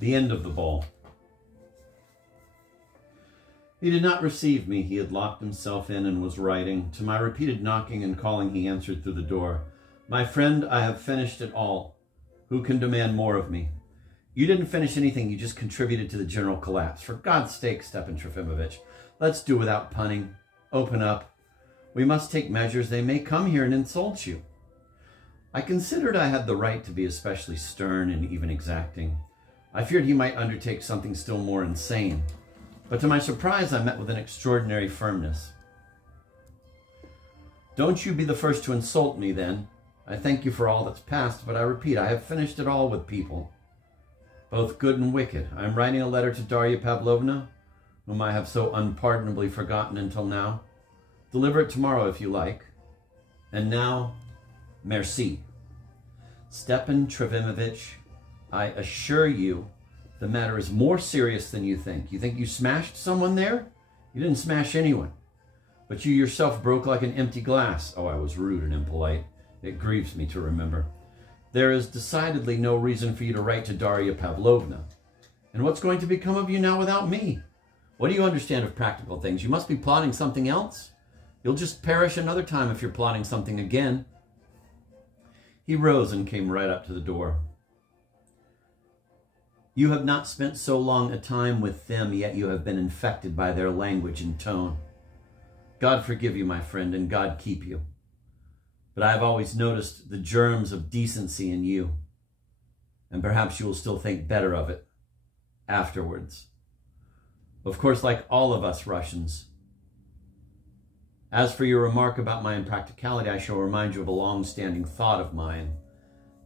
The end of the ball. He did not receive me. He had locked himself in and was writing. To my repeated knocking and calling, he answered through the door. My friend, I have finished it all. Who can demand more of me? You didn't finish anything. You just contributed to the general collapse. For God's sake, Stepan Trofimovich, let's do without punning. Open up. We must take measures. They may come here and insult you. I considered I had the right to be especially stern and even exacting. I feared he might undertake something still more insane. But to my surprise, I met with an extraordinary firmness. Don't you be the first to insult me, then. I thank you for all that's passed, but I repeat, I have finished it all with people, both good and wicked. I am writing a letter to Darya Pavlovna, whom I have so unpardonably forgotten until now. Deliver it tomorrow if you like. And now, merci. Stepan Trofimovich, I assure you, the matter is more serious than you think. You think you smashed someone there? You didn't smash anyone. But you yourself broke like an empty glass. Oh, I was rude and impolite. It grieves me to remember. There is decidedly no reason for you to write to Darya Pavlovna. And what's going to become of you now without me? What do you understand of practical things? You must be plotting something else. You'll just perish another time if you're plotting something again. He rose and came right up to the door. You have not spent so long a time with them, yet you have been infected by their language and tone. God forgive you, my friend, and God keep you. But I have always noticed the germs of decency in you, and perhaps you will still think better of it afterwards. Of course, like all of us Russians. As for your remark about my impracticality, I shall remind you of a long-standing thought of mine,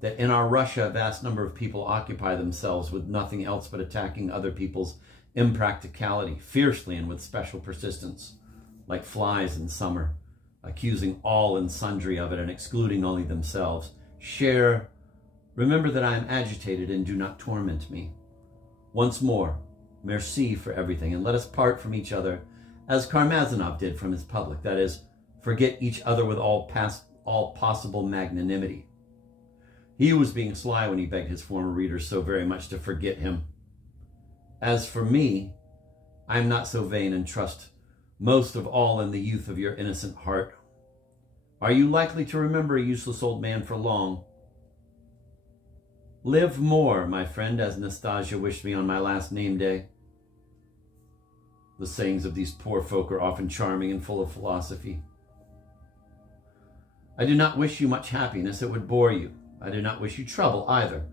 that in our Russia, a vast number of people occupy themselves with nothing else but attacking other people's impracticality, fiercely and with special persistence, like flies in summer, accusing all and sundry of it and excluding only themselves. Remember that I am agitated and do not torment me. Once more, merci for everything, and let us part from each other as Karmazinov did from his public, that is, forget each other with all possible magnanimity. He was being sly when he begged his former readers so very much to forget him. As for me, I am not so vain and trust most of all in the youth of your innocent heart. Are you likely to remember a useless old man for long? Live more, my friend, as Nastasia wished me on my last name day. The sayings of these poor folk are often charming and full of philosophy. I do not wish you much happiness. It would bore you. I do not wish you trouble either.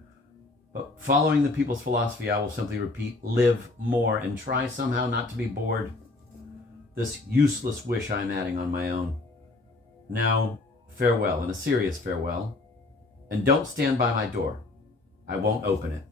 But following the people's philosophy, I will simply repeat, live more and try somehow not to be bored. This useless wish I am adding on my own. Now, farewell, and a serious farewell. And don't stand by my door. I won't open it.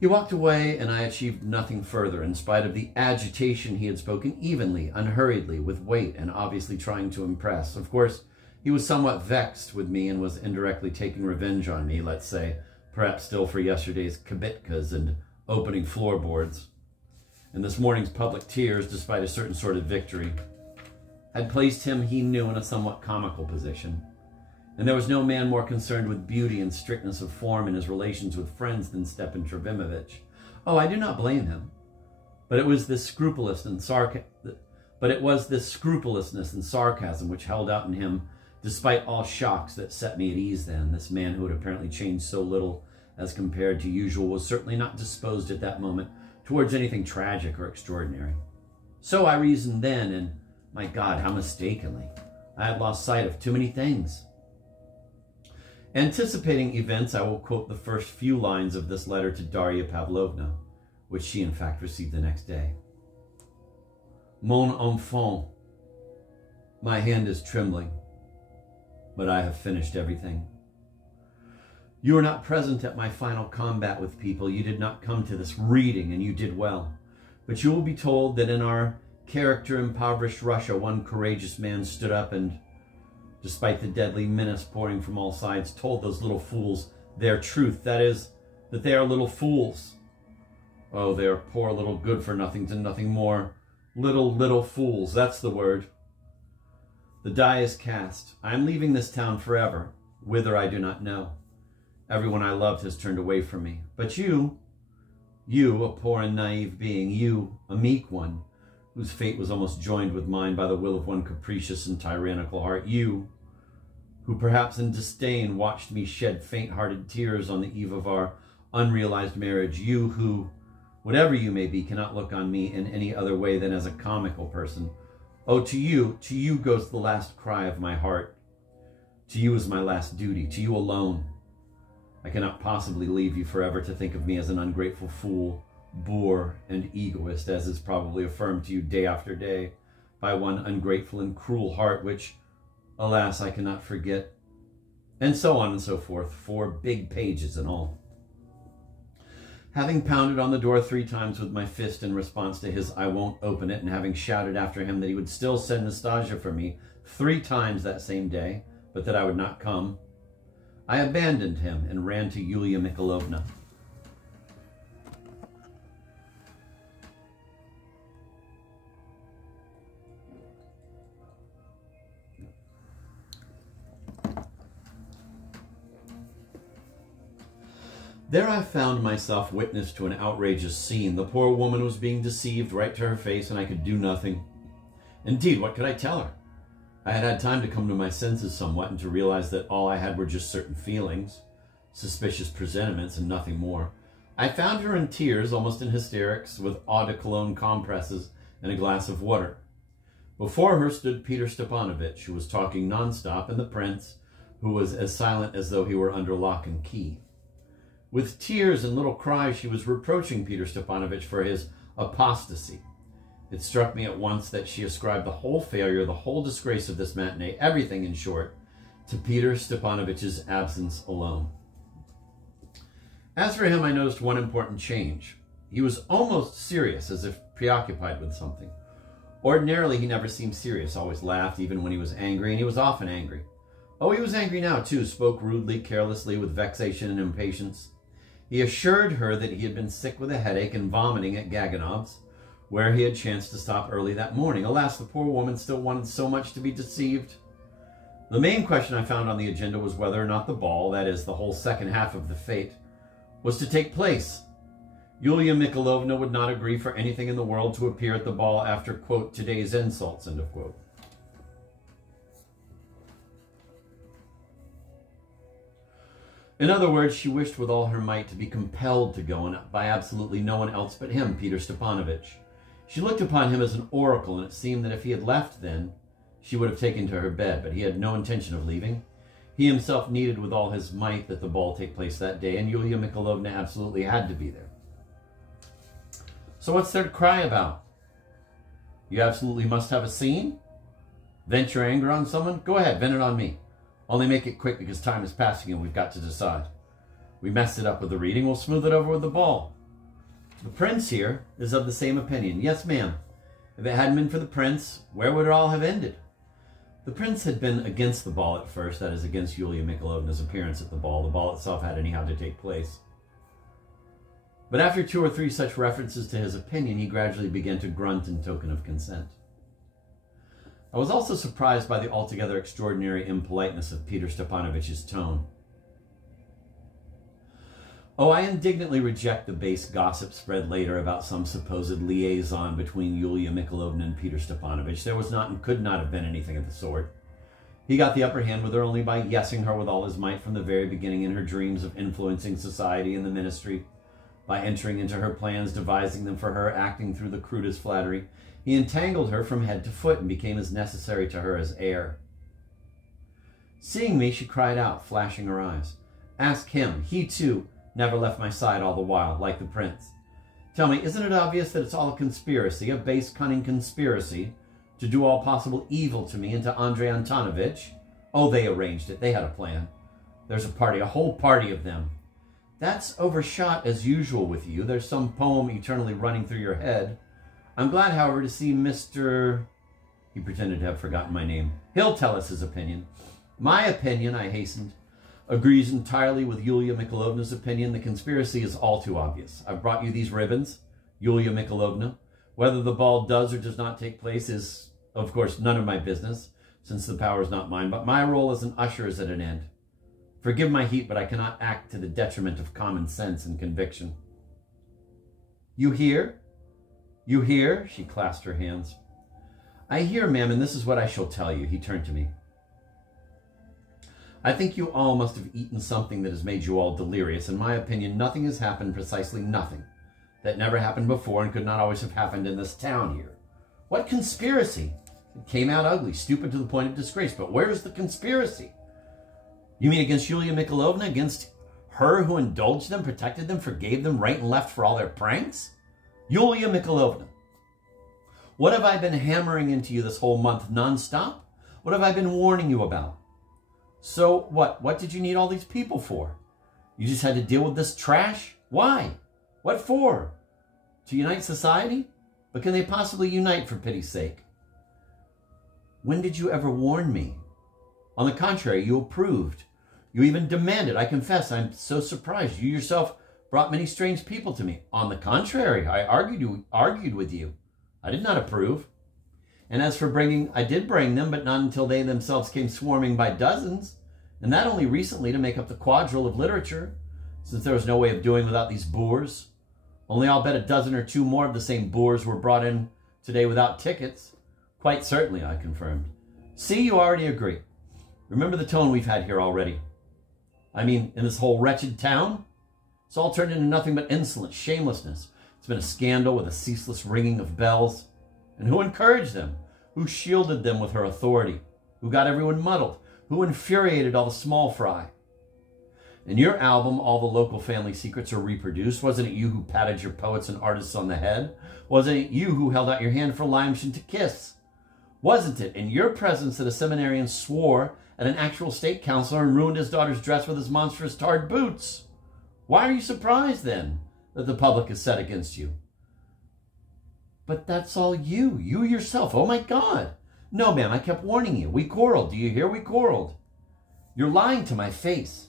He walked away, and I achieved nothing further, in spite of the agitation he had spoken evenly, unhurriedly, with weight, and obviously trying to impress. Of course, he was somewhat vexed with me and was indirectly taking revenge on me, let's say, perhaps still for yesterday's kibitkas and opening floorboards. And this morning's public tears, despite a certain sort of victory, had placed him, he knew, in a somewhat comical position. And there was no man more concerned with beauty and strictness of form in his relations with friends than Stepan Trofimovich. Oh, I do not blame him. But it was this scrupulousness and sarcasm which held out in him despite all shocks that set me at ease then. This man who had apparently changed so little as compared to usual was certainly not disposed at that moment towards anything tragic or extraordinary. So I reasoned then, and my God, how mistakenly. I had lost sight of too many things. Anticipating events, I will quote the first few lines of this letter to Darya Pavlovna, which she in fact received the next day. Mon enfant, my hand is trembling, but I have finished everything. You were not present at my final combat with people. You did not come to this reading, and you did well. But you will be told that in our character-impoverished Russia, one courageous man stood up and, despite the deadly menace pouring from all sides, told those little fools their truth. That is, that they are little fools. Oh, they are poor little good-for-nothings and nothing more. Little fools, that's the word. The die is cast. I am leaving this town forever, whither I do not know. Everyone I loved has turned away from me. But you, a poor and naive being, you, a meek one, whose fate was almost joined with mine by the will of one capricious and tyrannical heart, you, who perhaps in disdain watched me shed faint-hearted tears on the eve of our unrealized marriage, you who, whatever you may be, cannot look on me in any other way than as a comical person. Oh, to you goes the last cry of my heart. To you is my last duty, to you alone. I cannot possibly leave you forever to think of me as an ungrateful fool, boor, and egoist, as is probably affirmed to you day after day by one ungrateful and cruel heart, which, alas, I cannot forget. And so on and so forth, 4 big pages in all. Having pounded on the door 3 times with my fist in response to his "I won't open it," and having shouted after him that he would still send Nastasia for me 3 times that same day, but that I would not come, I abandoned him and ran to Yulia Mikhailovna. There I found myself witness to an outrageous scene. The poor woman was being deceived right to her face, and I could do nothing. Indeed, what could I tell her? I had had time to come to my senses somewhat and to realize that all I had were just certain feelings, suspicious presentiments, and nothing more. I found her in tears, almost in hysterics, with eau de cologne compresses and a glass of water. Before her stood Peter Stepanovich, who was talking nonstop, and the prince, who was as silent as though he were under lock and key. With tears and little cries, she was reproaching Peter Stepanovich for his apostasy. It struck me at once that she ascribed the whole failure, the whole disgrace of this matinee, everything in short, to Peter Stepanovich's absence alone. As for him, I noticed one important change. He was almost serious, as if preoccupied with something. Ordinarily, he never seemed serious, always laughed even when he was angry, and he was often angry. Oh, he was angry now, too, spoke rudely, carelessly, with vexation and impatience. He assured her that he had been sick with a headache and vomiting at Gaganov's, where he had chanced to stop early that morning. Alas, the poor woman still wanted so much to be deceived. The main question I found on the agenda was whether or not the ball, that is, the whole second half of the fete, was to take place. Yulia Mikhailovna would not agree for anything in the world to appear at the ball after, quote, today's insults, end of quote. In other words, she wished with all her might to be compelled to go, and by absolutely no one else but him, Peter Stepanovich. She looked upon him as an oracle, and it seemed that if he had left then, she would have taken to her bed, but he had no intention of leaving. He himself needed with all his might that the ball take place that day, and Yulia Mikhailovna absolutely had to be there. So what's there to cry about? You absolutely must have a scene? Vent your anger on someone? Go ahead, vent it on me. Only make it quick because time is passing and we've got to decide. We messed it up with the reading, we'll smooth it over with the ball. The prince here is of the same opinion. Yes, ma'am. If it hadn't been for the prince, where would it all have ended? The prince had been against the ball at first, that is, against Yulia Mikhailovna's appearance at the ball. The ball itself had anyhow to take place. But after 2 or 3 such references to his opinion, he gradually began to grunt in token of consent. I was also surprised by the altogether extraordinary impoliteness of Peter Stepanovich's tone. Oh, I indignantly reject the base gossip spread later about some supposed liaison between Yulia Mikhailovna and Peter Stepanovich. There was not and could not have been anything of the sort. He got the upper hand with her only by yesing her with all his might from the very beginning in her dreams of influencing society and the ministry, by entering into her plans, devising them for her, acting through the crudest flattery. He entangled her from head to foot and became as necessary to her as air. Seeing me, she cried out, flashing her eyes. Ask him. He, too, never left my side all the while, like the prince. Tell me, isn't it obvious that it's all a conspiracy, a base, cunning conspiracy, to do all possible evil to me and to Andrei Antonovich? Oh, they arranged it. They had a plan. There's a party, a whole party of them. That's overshot as usual with you. There's some poem eternally running through your head. I'm glad, however, to see Mr. He pretended to have forgotten my name. He'll tell us his opinion. My opinion, I hastened, agrees entirely with Yulia Mikhailovna's opinion. The conspiracy is all too obvious. I've brought you these ribbons, Yulia Mikhailovna. Whether the ball does or does not take place is, of course, none of my business, since the power is not mine, but my role as an usher is at an end. Forgive my heat, but I cannot act to the detriment of common sense and conviction. You hear? You hear? She clasped her hands. I hear, ma'am, and this is what I shall tell you. He turned to me. I think you all must have eaten something that has made you all delirious. In my opinion, nothing has happened, precisely nothing, that never happened before and could not always have happened in this town here. What conspiracy? It came out ugly, stupid to the point of disgrace, but where's the conspiracy? You mean against Yulia Mikhailovna, against her who indulged them, protected them, forgave them right and left for all their pranks? Yulia Mikhailovna. What have I been hammering into you this whole month nonstop? What have I been warning you about? So what? What did you need all these people for? You just had to deal with this trash? Why? What for? To unite society? But can they possibly unite, for pity's sake? When did you ever warn me? On the contrary, you approved. You even demanded. I confess, I'm so surprised. You yourself brought many strange people to me. On the contrary, I argued with you. I did not approve. And as for bringing, I did bring them, but not until they themselves came swarming by dozens, and that only recently to make up the quadrille of literature, since there was no way of doing without these boors. Only I'll bet a dozen or two more of the same boors were brought in today without tickets. Quite certainly, I confirmed. See, you already agree. Remember the tone we've had here already. I mean, in this whole wretched town? It's all turned into nothing but insolence, shamelessness. It's been a scandal with a ceaseless ringing of bells. And who encouraged them? Who shielded them with her authority? Who got everyone muddled? Who infuriated all the small fry? In your album, all the local family secrets are reproduced. Wasn't it you who patted your poets and artists on the head? Wasn't it you who held out your hand for Limeshin to kiss? Wasn't it in your presence that a seminarian swore at an actual state councilor and ruined his daughter's dress with his monstrous tarred boots? Why are you surprised, then, that the public is set against you? But that's all you yourself. Oh, my God. No, ma'am, I kept warning you. We quarreled. Do you hear? We quarreled. You're lying to my face.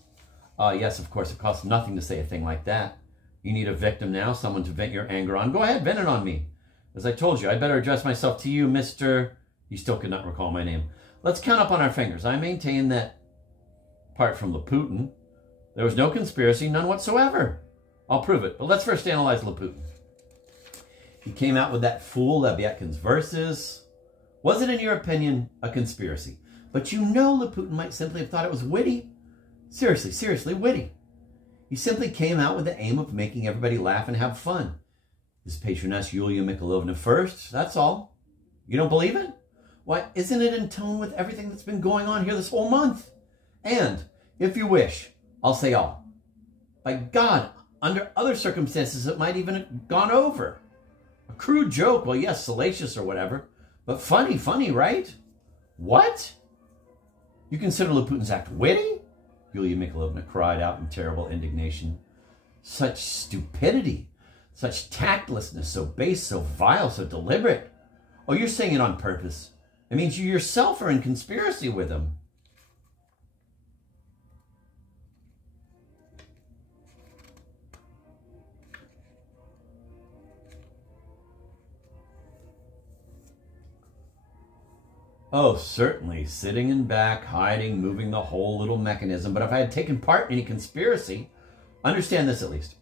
Yes, of course, it costs nothing to say a thing like that. You need a victim now, someone to vent your anger on. Go ahead, vent it on me. As I told you, I'd better address myself to you, Mr. He still could not recall my name. Let's count up on our fingers. I maintain that, apart from Laputin, there was no conspiracy, none whatsoever. I'll prove it, but let's first analyze Laputin. He came out with that fool Lebyadkin's verses. Was it, in your opinion, a conspiracy? But you know Laputin might simply have thought it was witty. Seriously witty. He simply came out with the aim of making everybody laugh and have fun. His patroness Yulia Mikhailovna first, that's all. You don't believe it? Why, isn't it in tone with everything that's been going on here this whole month? And, if you wish, I'll say all. By God, under other circumstances, it might even have gone over. A crude joke, well, yes, salacious or whatever, but funny, right? What? You consider Laputin's act witty? Yulia Mikhailovna cried out in terrible indignation. Such stupidity, such tactlessness, so base, so vile, so deliberate. Oh, you're saying it on purpose. It means you yourself are in conspiracy with him. Oh, certainly, sitting in back, hiding, moving the whole little mechanism. But if I had taken part in any conspiracy, understand this at least.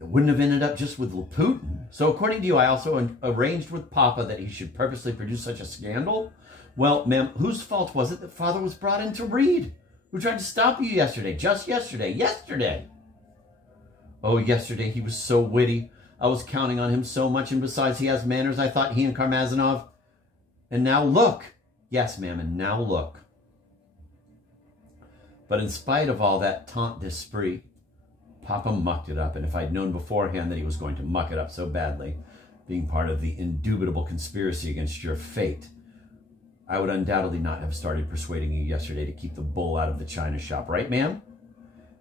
It wouldn't have ended up just with Laputin. So according to you, I also arranged with Papa that he should purposely produce such a scandal? Well, ma'am, whose fault was it that Father was brought in to read? Who tried to stop you yesterday? Just yesterday. Yesterday! Oh, yesterday he was so witty. I was counting on him so much, and besides he has manners, I thought he and Karmazinov... And now look. Yes, ma'am, and now look. But in spite of all that taunt d'esprit, Papa mucked it up. And if I'd known beforehand that he was going to muck it up so badly, being part of the indubitable conspiracy against your fate, I would undoubtedly not have started persuading you yesterday to keep the bull out of the china shop. Right, ma'am?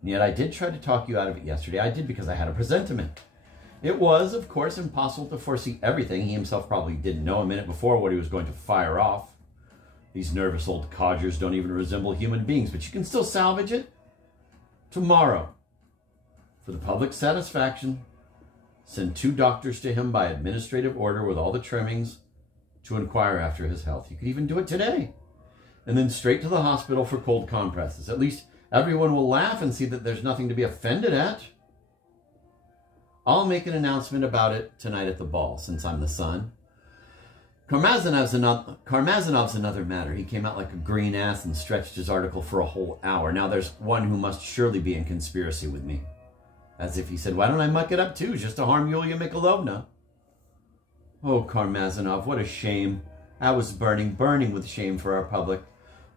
And yet I did try to talk you out of it yesterday. I did because I had a presentiment. It was, of course, impossible to foresee everything. He himself probably didn't know a minute before what he was going to fire off. These nervous old codgers don't even resemble human beings, but you can still salvage it. Tomorrow, for the public's satisfaction, send 2 doctors to him by administrative order with all the trimmings to inquire after his health. You could even do it today. And then straight to the hospital for cold compresses. At least Everyone will laugh and see that there's nothing to be offended at. I'll make an announcement about it tonight at the ball, since I'm the son. Karmazinov's another matter. He came out like a green ass and stretched his article for a whole hour. Now there's one who must surely be in conspiracy with me. As if he said, why don't I muck it up too, just to harm Yulia Mikhailovna? Oh, Karmazinov, what a shame. I was burning with shame for our public.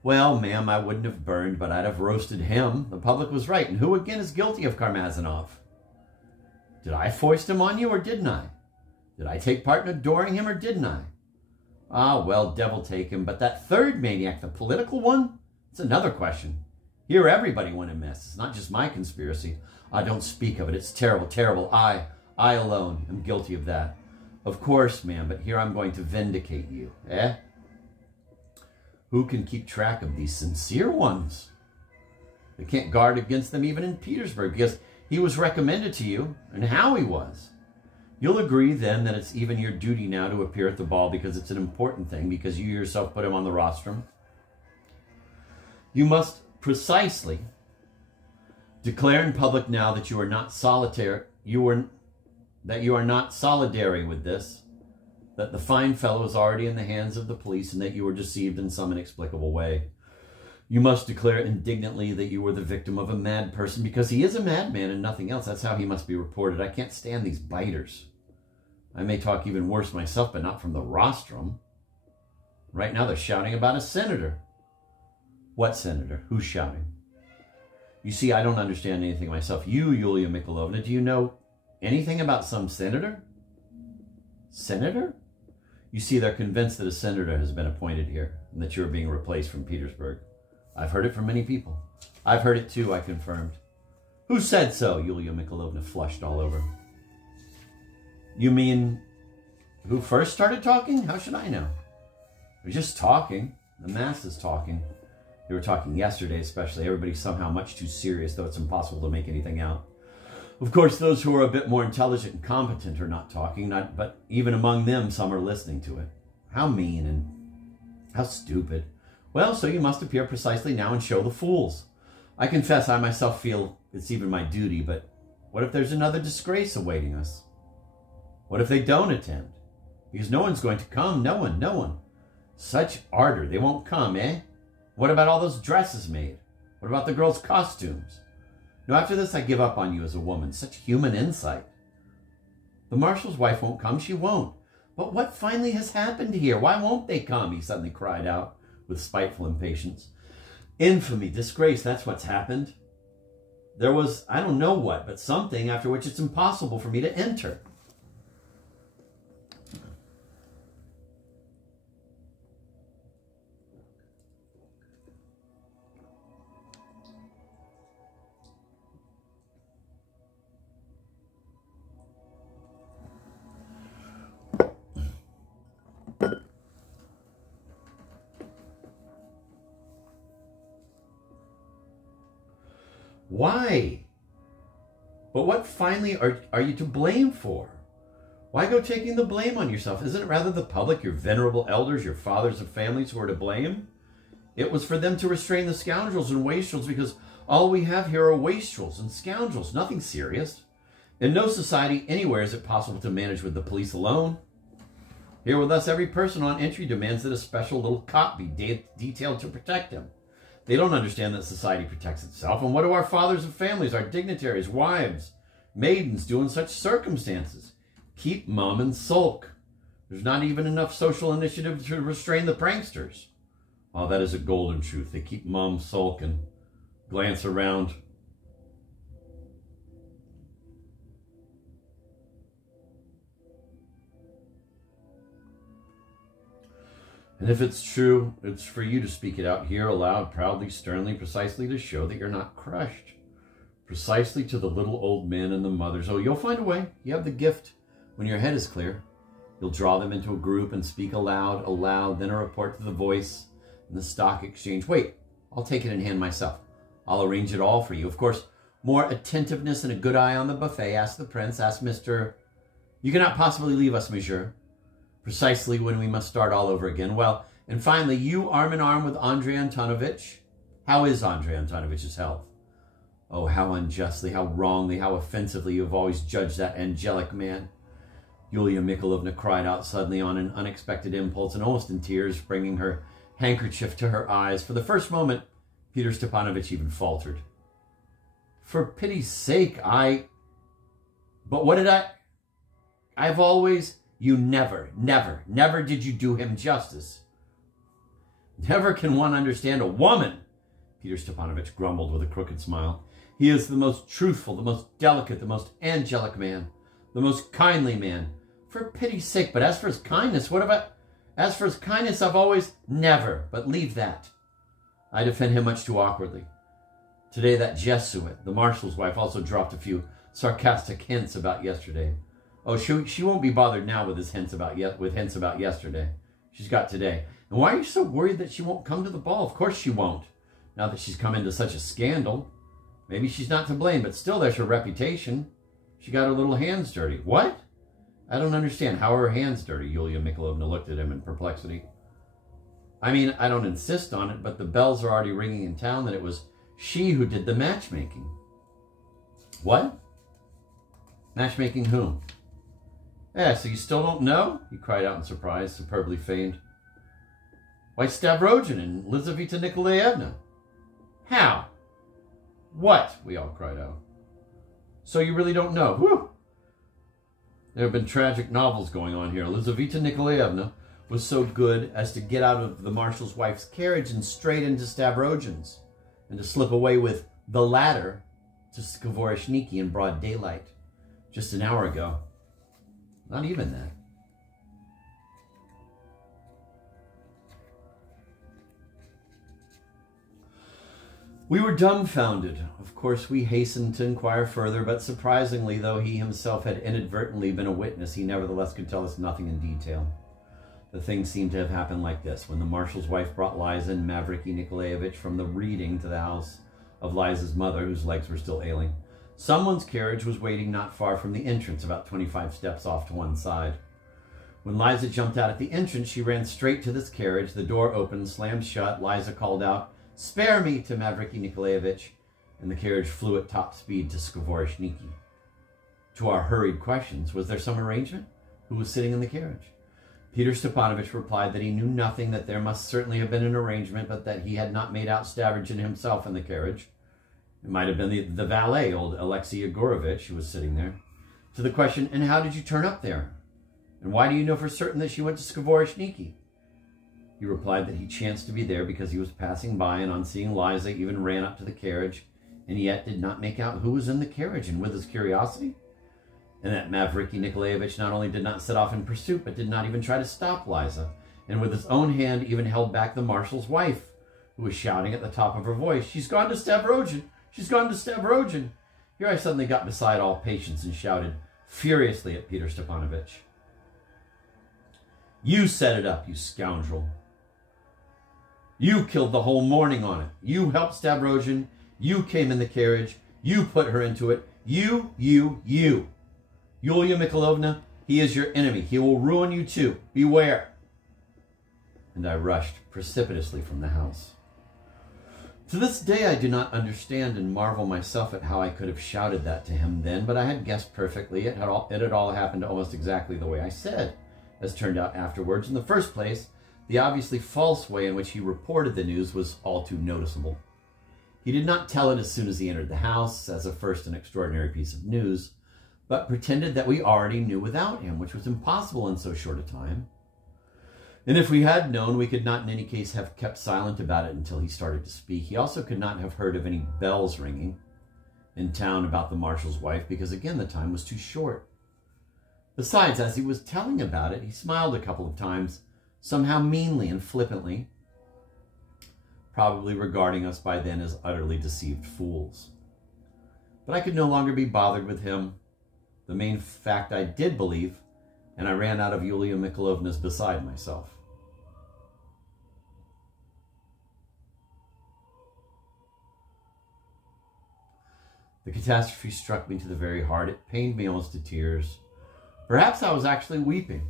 Well, ma'am, I wouldn't have burned, but I'd have roasted him. The public was right. And who again is guilty of Karmazinov? Did I foist him on you or didn't I? Did I take part in adoring him or didn't I? Ah, well, devil take him. But that third maniac, the political one, it's another question. Here everybody went amiss. It's not just my conspiracy. I don't speak of it. It's terrible, terrible. I alone am guilty of that. Of course, ma'am, but here I'm going to vindicate you, eh? Who can keep track of these sincere ones? They can't guard against them even in Petersburg because he was recommended to you and how he was. You'll agree then that it's even your duty now to appear at the ball because it's an important thing because you yourself put him on the rostrum. You must precisely declare in public now that you are not solidary with this, that the fine fellow is already in the hands of the police and that you were deceived in some inexplicable way. You must declare indignantly that you were the victim of a mad person because he is a madman and nothing else. That's how he must be reported. I can't stand these biters. I may talk even worse myself, but not from the rostrum. Right now they're shouting about a senator. What senator? Who's shouting? You see, I don't understand anything myself. You, Yulia Mikhailovna, do you know anything about some senator? Senator? You see, they're convinced that a senator has been appointed here and that you're being replaced from Petersburg. I've heard it from many people. I've heard it too, I confirmed. Who said so? Yulia Mikhailovna flushed all over. You mean who first started talking? How should I know? They're just talking. The mass is talking. They were talking yesterday especially. Everybody's somehow much too serious, though it's impossible to make anything out. Of course, those who are a bit more intelligent and competent are not talking, but even among them, some are listening to it. How mean and how stupid. Well, so you must appear precisely now and show the fools. I confess I myself feel it's even my duty, but what if there's another disgrace awaiting us? What if they don't attend? Because no one's going to come. No one. Such ardor. They won't come, eh? What about all those dresses made? What about the girls' costumes? No, after this, I give up on you as a woman. Such human insight. The marshal's wife won't come. She won't. But what finally has happened here? Why won't they come? He suddenly cried out with spiteful impatience. Infamy, disgrace, that's what's happened. There was, I don't know what, but something after which it's impossible for me to enter. Why? But what finally are you to blame for? Why go taking the blame on yourself? Isn't it rather the public, your venerable elders, your fathers of families who are to blame? It was for them to restrain the scoundrels and wastrels because all we have here are wastrels and scoundrels, nothing serious. In no society anywhere is it possible to manage with the police alone. Here with us, every person on entry demands that a special little cop be detailed to protect him. They don't understand that society protects itself. And what do our fathers of families, our dignitaries, wives, maidens do in such circumstances? Keep mum and sulk. There's not even enough social initiative to restrain the pranksters. Oh, that is a golden truth. They keep mum, sulk, and glance around. And if it's true, it's for you to speak it out here aloud, proudly, sternly, precisely to show that you're not crushed. Precisely to the little old men and the mothers. Oh, you'll find a way. You have the gift. When your head is clear, you'll draw them into a group and speak aloud, then a report to the Voice and the Stock Exchange. Wait, I'll take it in hand myself. I'll arrange it all for you. Of course, more attentiveness and a good eye on the buffet. Ask the prince, ask Mr. You cannot possibly leave us, monsieur. Precisely when we must start all over again. Well, and finally, you arm in arm with Andrei Antonovich. How is Andrei Antonovich's health? Oh, how unjustly, how wrongly, how offensively you have always judged that angelic man. Yulia Mikhailovna cried out suddenly on an unexpected impulse and almost in tears, bringing her handkerchief to her eyes. For the first moment, Peter Stepanovich even faltered. For pity's sake, But what did I've always... You never did you do him justice. Never can one understand a woman, Peter Stepanovich grumbled with a crooked smile. He is the most truthful, the most delicate, the most angelic man, the most kindly man. For pity's sake, but as for his kindness, As for his kindness, I've always... Never, but leave that. I defend him much too awkwardly. Today that Jesuit, the marshal's wife, also dropped a few sarcastic hints about yesterday. Oh, she won't be bothered now with hints about yesterday. She's got today. And why are you so worried that she won't come to the ball? Of course she won't. Now that she's come into such a scandal. Maybe she's not to blame, but still there's her reputation. She got her little hands dirty. What? I don't understand. How are her hands dirty? Yulia Mikhailovna looked at him in perplexity. I mean, I don't insist on it, but the bells are already ringing in town that it was she who did the matchmaking. What? Matchmaking whom? Yeah, so you still don't know? He cried out in surprise, superbly feigned. Why, Stavrogin and Lizaveta Nikolaevna. How? What? We all cried out. So you really don't know? Whew! There have been tragic novels going on here. Lizaveta Nikolaevna was so good as to get out of the marshal's wife's carriage and straight into Stavrogin's, and to slip away with the latter to Skvoreshniki in broad daylight just an hour ago. Not even that. We were dumbfounded. Of course, we hastened to inquire further, but surprisingly, though he himself had inadvertently been a witness, he nevertheless could tell us nothing in detail. The thing seemed to have happened like this. When the marshal's wife brought Liza and Mavriky Nikolaevich from the reading to the house of Liza's mother, whose legs were still ailing, someone's carriage was waiting not far from the entrance, about 25 steps off to one side. When Liza jumped out at the entrance, she ran straight to this carriage. The door opened, slammed shut. Liza called out, "Spare me," to Mavriky Nikolaevich, and the carriage flew at top speed to Skvoreshniki. To our hurried questions, was there some arrangement? Who was sitting in the carriage? Peter Stepanovich replied that he knew nothing, that there must certainly have been an arrangement, but that he had not made out Stavrogin himself in the carriage. It might have been the valet, old Alexei Yegorovitch, who was sitting there. To the question, and how did you turn up there? And why do you know for certain that she went to Skvoreshniki? He replied that he chanced to be there because he was passing by, and on seeing Liza even ran up to the carriage, and yet did not make out who was in the carriage, and with his curiosity, and that Mavriky Nikolaevich not only did not set off in pursuit, but did not even try to stop Liza, and with his own hand even held back the marshal's wife, who was shouting at the top of her voice, "She's gone to Stavrogin! She's gone to Stavrogin!" Here I suddenly got beside all patience and shouted furiously at Peter Stepanovich. "You set it up, you scoundrel. You killed the whole morning on it. You helped Stavrogin. You came in the carriage. You put her into it. You. Yulia Mikhailovna, he is your enemy. He will ruin you too. Beware." And I rushed precipitously from the house. To this day, I do not understand and marvel myself at how I could have shouted that to him then, but I had guessed perfectly. It had all happened almost exactly the way I said. As turned out afterwards, in the first place, the obviously false way in which he reported the news was all too noticeable. He did not tell it as soon as he entered the house, as a first and extraordinary piece of news, but pretended that we already knew without him, which was impossible in so short a time. And if we had known, we could not in any case have kept silent about it until he started to speak. He also could not have heard of any bells ringing in town about the marshal's wife, because again the time was too short. Besides, as he was telling about it, he smiled a couple of times, somehow meanly and flippantly, probably regarding us by then as utterly deceived fools. But I could no longer be bothered with him. The main fact I did believe, and I ran out of Yulia Mikhailovna's beside myself. The catastrophe struck me to the very heart. It pained me almost to tears. Perhaps I was actually weeping.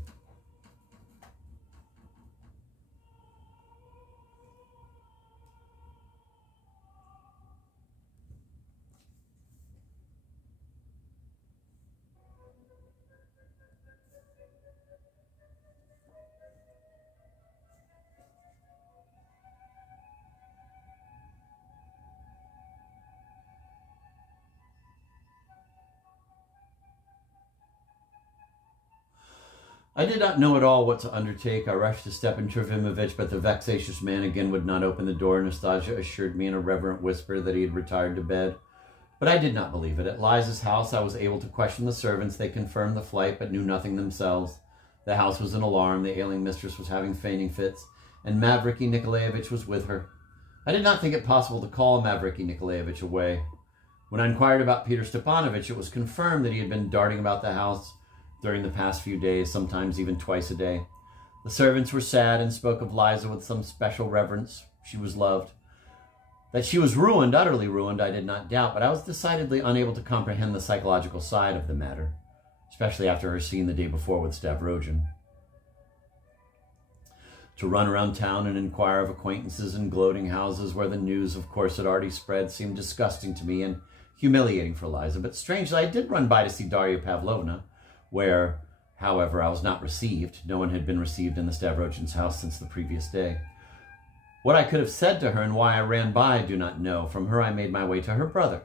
I did not know at all what to undertake. I rushed to Stepan Trofimovich, but the vexatious man again would not open the door. Nastasia assured me in a reverent whisper that he had retired to bed. But I did not believe it. At Liza's house, I was able to question the servants. They confirmed the flight, but knew nothing themselves. The house was in alarm. The ailing mistress was having fainting fits, and Mavriky Nikolaevich was with her. I did not think it possible to call Mavriky Nikolaevich away. When I inquired about Peter Stepanovich, it was confirmed that he had been darting about the house during the past few days, sometimes even twice a day. The servants were sad and spoke of Liza with some special reverence. She was loved. That she was ruined, utterly ruined, I did not doubt, but I was decidedly unable to comprehend the psychological side of the matter, especially after her scene the day before with Stavrogin. To run around town and inquire of acquaintances in gloating houses where the news, of course, had already spread seemed disgusting to me and humiliating for Liza. But strangely, I did run by to see Darya Pavlovna, where, however, I was not received. No one had been received in the Stavrogins' house since the previous day. What I could have said to her and why I ran by I do not know. From her I made my way to her brother.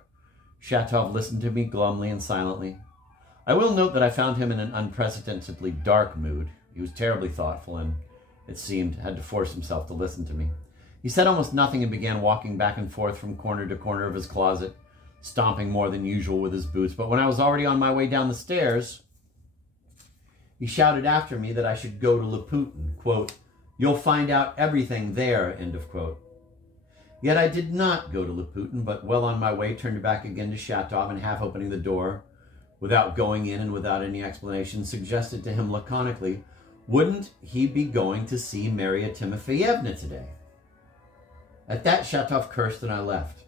Shatov listened to me glumly and silently. I will note that I found him in an unprecedentedly dark mood. He was terribly thoughtful and, it seemed, had to force himself to listen to me. He said almost nothing and began walking back and forth from corner to corner of his closet, stomping more than usual with his boots. But when I was already on my way down the stairs, he shouted after me that I should go to Laputin, quote, "You'll find out everything there," end of quote. Yet I did not go to Laputin, but well on my way turned back again to Shatov and half opening the door, without going in and without any explanation, suggested to him laconically, wouldn't he be going to see Maria Timofeyevna today? At that, Shatov cursed and I left.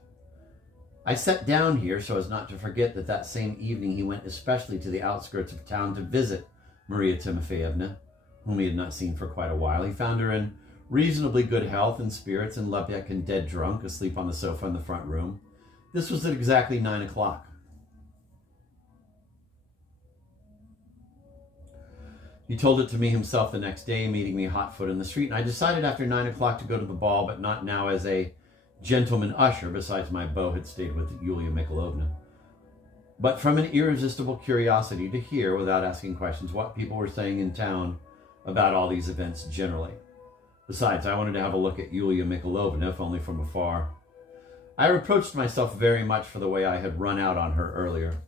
I sat down here so as not to forget that that same evening he went especially to the outskirts of town to visit Maria Timofeyevna, whom he had not seen for quite a while. He found her in reasonably good health and spirits, and Lepiak and dead drunk, asleep on the sofa in the front room. This was at exactly 9 o'clock. He told it to me himself the next day, meeting me hot-foot in the street, and I decided after 9 o'clock to go to the ball, but not now as a gentleman usher, besides my beau had stayed with Yulia Mikhailovna, but from an irresistible curiosity to hear, without asking questions, what people were saying in town about all these events generally. Besides, I wanted to have a look at Yulia Mikhailovna, if only from afar. I reproached myself very much for the way I had run out on her earlier.